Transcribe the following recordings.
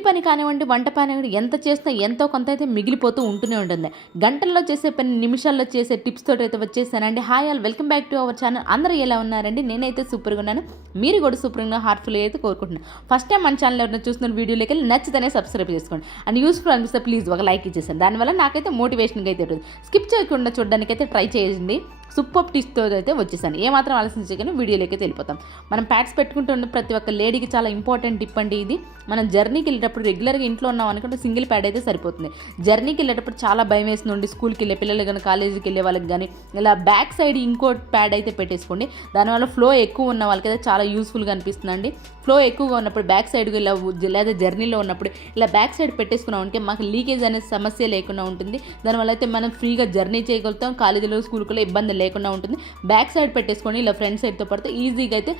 ఇంటి పని కానివ్వండి, వంట పని కానివ్వండి, ఎంత చేసినా ఎంతో కొంత అయితే మిగిలిపోతూ ఉంటూనే ఉంటుంది. గంటల్లో చేసే పని నిమిషాల్లో చేసే టిప్స్ తోటి అయితే వచ్చేసానండి. Hi all, welcome back to our channel. అందరూ ఎలా ఉన్నారండి? నేనైతే సూపర్గా ఉన్నాను. మీరు కూడా సూపర్గా హార్ట్ఫుల్గా అయితే కోరుకుంటున్నాను. ఫస్ట్ టైం మన ఛానల్ ఎవరైనా చూస్తున్న వీడియోలోకి వెళ్ళి నచ్చితేనే సబ్స్క్రైబ్ చేసుకోండి. అండ్ యూస్ఫుల్ అనిపిస్తే ప్లీజ్ ఒక లైక్ ఇచ్చేసాను. దానివల్ల నాకైతే మోటివేషన్గా అయితే ఉంటుంది. స్కిప్ చేయకుండా చూడడానికి అయితే ట్రై చేయండి. సూపర్ టిప్స్తో అయితే వచ్చేసాను. ఏమాత్రం ఆలోచించగానే వీడియోలోకి వెళ్ళిపోతాం. మనం ప్యాడ్స్ పెట్టుకుంటున్న ప్రతి ఒక్క లేడీకి చాలా ఇంపార్టెంట్ టిప్ అండి ఇది. మనం జర్నీకి వెళ్ళేటప్పుడు రెగ్యులర్గా ఇంట్లో ఉన్నాం అనుకుంటే సింగిల్ ప్యాడ్ అయితే సరిపోతుంది. జర్నీకి వెళ్ళేటప్పుడు చాలా భయం వేస్తుంది. స్కూల్కి వెళ్ళే పిల్లలు కానీ, కాలేజీకి వెళ్ళే వాళ్ళకి కానీ ఇలా బ్యాక్ సైడ్ ఇంకో ప్యాడ్ అయితే పెట్టేసుకోండి. దానివల్ల ఫ్లో ఎక్కువ ఉన్న వాళ్ళకి అయితే చాలా యూస్ఫుల్గా అనిపిస్తుందండి. ఫ్లో ఎక్కువగా ఉన్నప్పుడు బ్యాక్ సైడ్కి ఇలా లేదా జర్నీలో ఉన్నప్పుడు ఇలా బ్యాక్ సైడ్ పెట్టేసుకున్నాం అంటే మాకు లీకేజ్ అనే సమస్య లేకుండా ఉంటుంది. దానివల్ల అయితే మనం ఫ్రీగా జర్నీ చేయగలుగుతాం. కాలేజీలో స్కూల్కి ఇబ్బంది లేకుండా ఉంటుంది. బ్యాక్ సైడ్ పెట్టేసుకొని ఇలా ఫ్రంట్ సైడ్తో పడితే ఈజీగా అయితే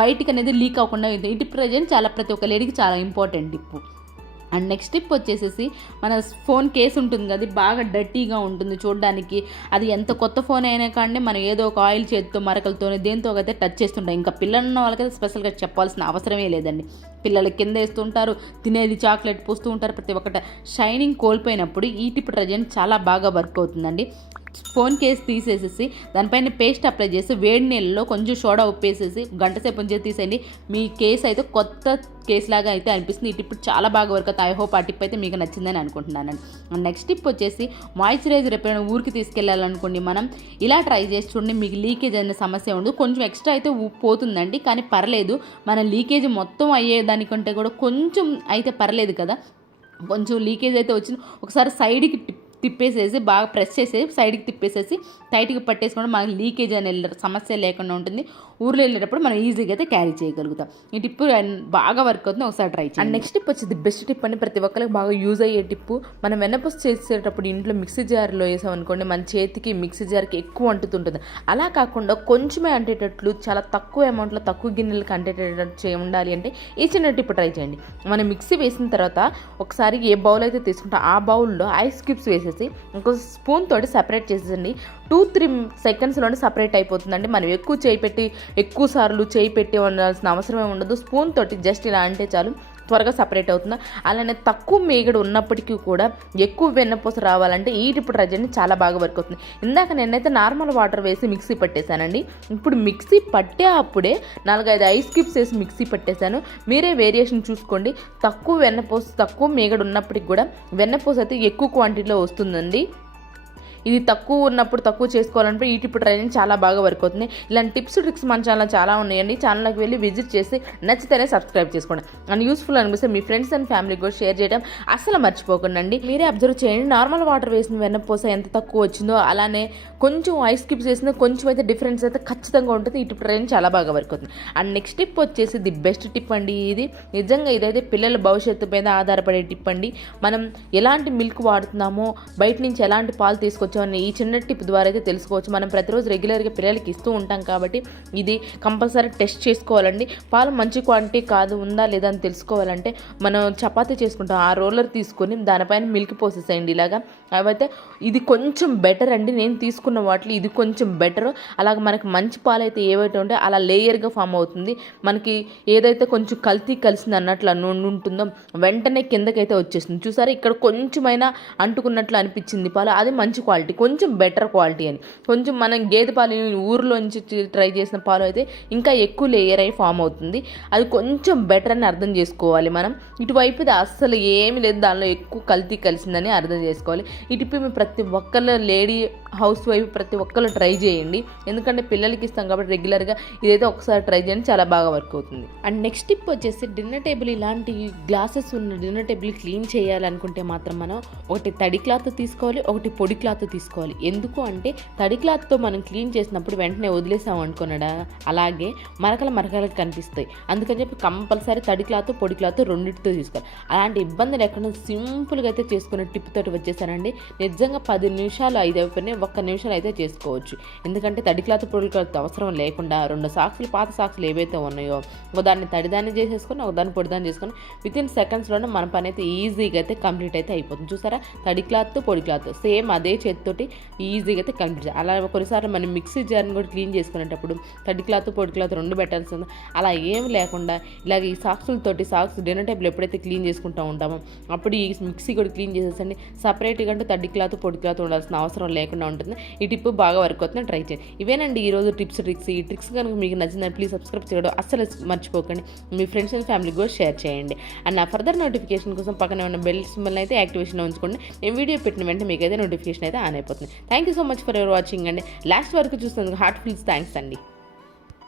బయటికి అనేది లీక్ అవ్వకుండా ఉంటుంది. ఈ టిప్ ప్రజెంట్ చాలా ప్రతి ఒక్క లేడీకి చాలా important tip. And next tip వచ్చేసేసి మన ఫోన్ కేసు ఉంటుంది కదా, బాగా డర్టీగా ఉంటుంది చూడడానికి. అది ఎంత కొత్త ఫోన్ అయినా కానీ మనం ఏదో ఒక ఆయిల్ చేతితో మరకలతో దేంతో అయితే టచ్ చేస్తుంటాం. ఇంకా పిల్లలు ఉన్న వాళ్ళకైతే స్పెషల్గా చెప్పాల్సిన అవసరమే లేదండి. పిల్లలు కింద వేస్తుంటారు, తినేది చాక్లెట్ పూస్తూ ఉంటారు. ప్రతి ఒక్కటి షైనింగ్ కోల్పోయినప్పుడు ఈ టిప్ ప్రజెంట్ చాలా బాగా వర్క్ అవుతుందండి. ఫోన్ కేసు తీసేసేసి దానిపైన పేస్ట్ అప్లై చేసి వేడి నీళ్ళలో కొంచెం సోడా ఉప్పేసేసి గంట సేపు ఉంచి తీసేయండి. మీ కేసు అయితే కొత్త కేసు లాగా అయితే అనిపిస్తుంది. ఈ టిప్ చాలా బాగా వర్క్ అవుతుంది. ఐ హోప్ ఆ టిప్ అయితే మీకు నచ్చిందని అనుకుంటున్నాను. నెక్స్ట్ టిప్ వచ్చేసి మాయిశ్చరైజర్ ఎప్పుడైనా ఊరికి తీసుకెళ్ళాలనుకోండి, మనం ఇలా ట్రై చేసి చూడండి. మీకు లీకేజ్ అనే సమస్య ఉండదు. కొంచెం ఎక్స్ట్రా అయితే పోతుందండి, కానీ పర్లేదు. మన లీకేజ్ మొత్తం అయ్యేదానికంటే కూడా కొంచెం అయితే పర్లేదు కదా. కొంచెం లీకేజ్ అయితే వచ్చింది. ఒకసారి సైడ్కి తిప్పేసేసి బాగా ప్రెస్ చేసేసి సైడ్కి తిప్పేసేసి టైట్గా పట్టేసుకోవడం మనకి లీకేజ్ అనే సమస్య లేకుండా ఉంటుంది. ఊర్లో వెళ్ళేటప్పుడు మనం ఈజీగా అయితే క్యారీ చేయగలుగుతాం. ఈ టిప్ బాగా వర్క్ అవుతుంది, ఒకసారి ట్రై చేయండి. అండ్ నెక్స్ట్ టిప్ వచ్చేది బెస్ట్ టిప్ అని ప్రతి ఒక్కరికి బాగా యూజ్ అయ్యే టిప్పు. మనం వెన్నపూస చేసేటప్పుడు ఇంట్లో మిక్సీ జార్లో వేసామనుకోండి, మన చేతికి మిక్సీ జార్కి ఎక్కువ అంటుతుంటుంది. అలా కాకుండా కొంచెమే అంటేటట్లు చాలా తక్కువ అమౌంట్లో తక్కువ గిన్నెలకు అంటేటట్టు ఉండాలి అంటే ఈ చిన్న టిప్ ట్రై చేయండి. మనం మిక్సీ వేసిన తర్వాత ఒకసారి ఏ బౌల్ అయితే తీసుకుంటాం ఆ బౌల్లో ఐస్ క్యూబ్స్ వేసేసి ఇంకో స్పూన్ తోటి సపరేట్ చేసేయండి. 2-3 సెకండ్స్లోనే సపరేట్ అయిపోతుందండి. మనం ఎక్కువ సార్లు చేయి పెట్టి ఉండాల్సిన అవసరమే ఉండదు. స్పూన్ తోటి జస్ట్ ఇలా అంటే చాలు, త్వరగా సపరేట్ అవుతుంది. అలానే తక్కువ మేగడ ఉన్నప్పటికీ కూడా ఎక్కువ వెన్నపూస రావాలంటే ఈ టిప్ ట్రై చేయండి, చాలా బాగా వర్క్ అవుతుంది. ఇందాక నేనైతే నార్మల్ వాటర్ వేసి మిక్సీ పట్టేశానండి. ఇప్పుడు మిక్సీ పట్టే అప్పుడే 4-5 ఐస్ క్యూబ్స్ వేసి మిక్సీ పట్టేశాను. మీరే వేరియేషన్ చూసుకోండి. తక్కువ వెన్నపూస తక్కువ మేగడ ఉన్నప్పటికి కూడా వెన్నపూస అయితే ఎక్కువ క్వాంటిటీలో వస్తుందండి. ఇది తక్కువ ఉన్నప్పుడు తక్కువ చేసుకోవాలంటే ఈ టిప్ ట్రైనింగ్ చాలా బాగా వర్క్ అవుతుంది. ఇలాంటి టిప్స్ ట్రిక్స్ మన ఛానల్ చాలా ఉన్నాయండి. ఛానల్కి వెళ్ళి విజిట్ చేసి నచ్చితేనే సబ్స్క్రైబ్ చేసుకోండి. అండ్ యూస్ఫుల్ అనిపిస్తే మీ ఫ్రెండ్స్ అండ్ ఫ్యామిలీకి కూడా షేర్ చేయడం అసలు మర్చిపోకండి. మీరే అబ్జర్వ్ చేయండి. నార్మల్ వాటర్ వేసిన వెన్నపూస ఎంత తక్కువ వచ్చిందో అలానే కొంచెం ఐస్ క్యూబ్స్ వేసిన కొంచెం అయితే డిఫరెన్స్ అయితే ఖచ్చితంగా ఉంటుంది. ఈ టిప్ ట్రైనింగ్ చాలా బాగా వర్క్ అవుతుంది. అండ్ నెక్స్ట్ టిప్ వచ్చేసి ది బెస్ట్ టిప్ అండి. ఇది నిజంగా ఇదైతే పిల్లల భవిష్యత్తు మీద ఆధారపడే టిప్ అండి. మనం ఎలాంటి మిల్క్ వాడుతున్నామో, బయట నుంచి ఎలాంటి పాలు తీసుకొచ్చామో ఈ చిన్న టిప్ ద్వారా అయితే తెలుసుకోవచ్చు. మనం ప్రతిరోజు రెగ్యులర్గా పిల్లలకి ఇస్తూ ఉంటాం కాబట్టి ఇది కంపల్సరీ టెస్ట్ చేసుకోవాలండి. పాలు మంచి క్వాంటిటీ కాదు ఉందా లేదా అని తెలుసుకోవాలంటే మనం చపాతీ చేసుకుంటాం, ఆ రోలర్ తీసుకొని దానిపైన మిల్క్ పోసేసేయండి ఇలాగా. అవైతే ఇది కొంచెం బెటర్ అండి. నేను తీసుకున్న వాటిలో ఇది కొంచెం బెటర్. అలాగే మనకి మంచి పాలు అయితే ఏవైతే ఉంటే అలా లేయర్గా ఫామ్ అవుతుంది. మనకి ఏదైతే కొంచెం కల్తీ కలిసింది అన్నట్లు ఉంటుందో వెంటనే కిందకైతే వచ్చేస్తుంది. చూసారా, ఇక్కడ కొంచెమైనా అంటుకున్నట్లు అనిపించింది పాలు, అది మంచి క్వాలిటీ, కొంచెం బెటర్ క్వాలిటీ అని. కొంచెం మనం గేదె పాలు ఊరిలోంచి ట్రై చేసిన పాలు అయితే ఇంకా ఎక్కువ లేయర్ అయి ఫామ్ అవుతుంది. అది కొంచెం బెటర్ అని అర్థం చేసుకోవాలి మనం. ఇటువైపుది అస్సలు ఏమి లేదు, దానిలో ఎక్కువ కల్తీ కలిసిందని అర్థం చేసుకోవాలి. ఇటుపై ప్రతి ఒక్కళ్ళ లేడీ హౌస్ వైఫ్ ప్రతి ఒక్కళ్ళు ట్రై చేయండి. ఎందుకంటే పిల్లలకి ఇస్తాం కాబట్టి రెగ్యులర్గా ఇదైతే ఒకసారి ట్రై చేయండి, చాలా బాగా వర్క్ అవుతుంది. అండ్ నెక్స్ట్ టిప్ వచ్చేసి డిన్నర్ టేబుల్, ఇలాంటి గ్లాసెస్ ఉన్న డిన్నర్ టేబుల్ క్లీన్ చేయాలనుకుంటే మాత్రం మనం ఒకటి తడి క్లాత్ తీసుకోవాలి, ఒకటి పొడి క్లాత్ తీసుకోవాలి. ఎందుకు అంటే తడి క్లాత్తో మనం క్లీన్ చేసినప్పుడు వెంటనే వదిలేసాం అనుకున్నాడా అలాగే మరకలు కనిపిస్తాయి. అందుకని చెప్పి కంపల్సరీ తడి క్లాత్ పొడి క్లాత్ రెండింటితో తీసుకోవాలి. అలాంటి ఇబ్బంది లేకుండా సింపుల్గా అయితే చేసుకునే టిప్ తోటి వచ్చేసానండి. నిజంగా 10 నిమిషాలు 5 అయిపోయినాయి, 1 నిమిషం అయితే చేసుకోవచ్చు. ఎందుకంటే తడి క్లాత్ పొడి క్లాత్ అవసరం లేకుండా 2 సాక్సులు పాత సాక్సులు ఏవైతే ఉన్నాయో ఒకదాన్ని తడిదాన్ని చేసేసుకొని ఒకదాన్ని పొడిదాన్ని చేసుకొని వితిన్ సెకండ్స్లోనే మన పని అయితే ఈజీగా అయితే కంప్లీట్ అయితే అయిపోతుంది. చూసారా, తడి క్లాత్ పొడి క్లాత్ సేమ్ అదే చేతితో చేతితోటి ఈజీగా అయితే కనిపించాలి. అలా కొన్నిసార్లు మనం మిక్సీ జార్ని కూడా క్లీన్ చేసుకునేటప్పుడు తడి క్లాత్ పొడి క్లాత్ 2 పెట్టాల్సి ఉంది. అలా ఏం లేకుండా ఇలాగ ఈ సాక్సులతోటి డిన్నర్ టేబుల్ ఎప్పుడైతే క్లీన్ చేసుకుంటూ ఉంటామో అప్పుడు ఈ మిక్సీ కూడా క్లీన్ చేసేసండి. సపరేట్గా అంటూ తడి క్లాత్ పొడి క్లాత్ ఉండాల్సిన అవసరం లేకుండా ఉంటుంది. ఈ టిప్ బాగా వర్క్ అవుతుంది, ట్రై చేయండి. ఇవేనండి ఈరోజు టిప్స్ ట్రిక్స్. ఈ ట్రిక్స్ కనుక మీకు నచ్చిందని ప్లీజ్ సబ్స్క్రైబ్ చేయడం అస్సలు మర్చిపోకండి. మీ ఫ్రెండ్స్ అండ్ ఫ్యామిలీకి కూడా షేర్ చేయండి. అండ్ నా ఫర్దర్ నోటిఫికేషన్ కోసం పక్కనే ఉన్న బెల్ సింబల్ని అయితే యాక్టివేషన్ ఉంచుకోండి. నేను వీడియో పెట్టిన వెంటనే మీకు అయితే నోటిఫికేషన్ అయితే ఆన్ అయిపోతుంది. Thank you so much for your watching అండి. లాస్ట్ వరకు చూసినందుకు హార్ట్ఫుల్ థ్యాంక్స్ అండి.